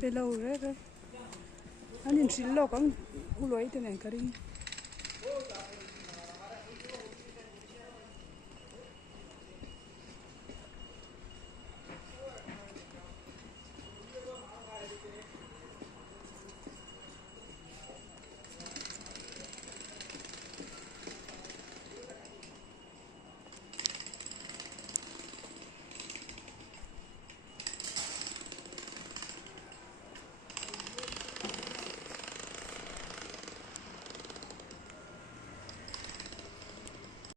về lâu rồi anh nhìn xin lo con u lưới thế này cái đi